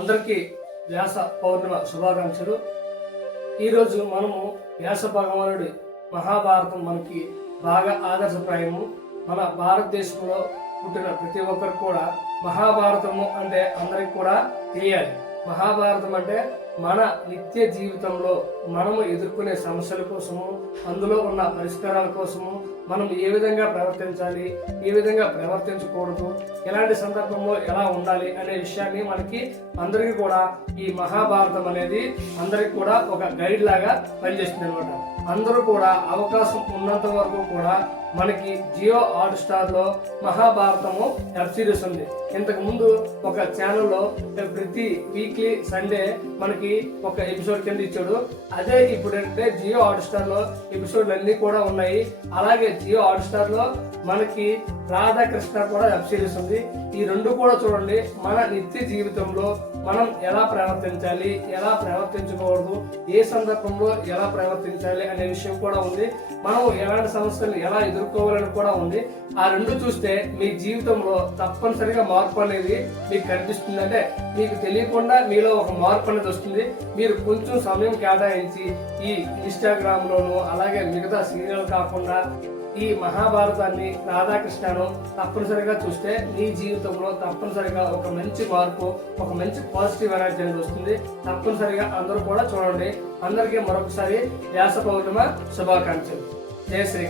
అందరికీ వ్యాస పౌర్ణిమ శుభాకాంక్షలు. ఈరోజు మనము వ్యాస భగవానుడి మహాభారతం మనకి బాగా ఆదర్శప్రాయము. మన భారతదేశంలో పుట్టిన ప్రతి ఒక్కరు కూడా మహాభారతము అంటే అందరికి కూడా తెలియాలి. మహాభారతం అంటే మన నిత్య జీవితంలో మనము ఎదుర్కొనే సమస్యల కోసము, అందులో ఉన్న పరిష్కారాల కోసము మనం ఏ విధంగా ప్రవర్తించాలి, ఏ విధంగా ప్రవర్తించకూడదు, ఎలాంటి సందర్భంలో ఎలా ఉండాలి అనే విషయాన్ని మనకి అందరికీ కూడా ఈ మహాభారతం అనేది అందరికి కూడా ఒక గైడ్ లాగా పనిచేస్తుంది అనమాట. అందరూ కూడా అవకాశం ఉన్నంత వరకు కూడా మనకి జియో హాట్ స్టార్ లో మహాభారతము వెబ్ సిరీస్ ఉంది. ఇంతకు ముందు ఒక ఛానల్లో ప్రతి వీక్లీ సండే మనకి ఒక ఎపిసోడ్ కింద ఇచ్చాడు. అదే ఇప్పుడు అంటే జియో హాట్ స్టార్ లో ఎపిసోడ్లు అన్ని కూడా ఉన్నాయి. అలాగే జియో హాట్ స్టార్ లో మనకి రాధాకృష్ణ కూడా వెబ్ సిరీస్ ఉంది. ఈ రెండు కూడా చూడండి. మన నిత్య జీవితంలో మనం ఎలా ప్రవర్తించాలి, ఎలా ప్రవర్తించకూడదు, ఏ సందర్భంలో ఎలా ప్రవర్తించాలి అనే విషయం కూడా ఉంది. మనం ఎలాంటి సమస్యలు ఎలా ఎదుర్కోవాలని కూడా ఉంది. ఆ రెండు చూస్తే మీ జీవితంలో తప్పనిసరిగా మార్పు అనేది మీకు కనిపిస్తుంది. అంటే మీకు తెలియకుండా మీలో ఒక మార్పు అనేది వస్తుంది. మీరు కొంచెం సమయం కేటాయించి ఈ ఇన్స్టాగ్రామ్ లోను అలాగే మిగతా సీరియల్ కాకుండా ఈ మహాభారతాన్ని రాధాకృష్ణను తప్పనిసరిగా చూస్తే మీ జీవితంలో తప్పనిసరిగా ఒక మంచి మార్పు, ఒక మంచి పాజిటివ్ ఎనర్జీ అనేది వస్తుంది. తప్పనిసరిగా అందరూ కూడా చూడండి. అందరికీ మరొకసారి వ్యాస పౌర్ణిమ శుభాకాంక్షలు. జయ శ్రీకృష్ణ.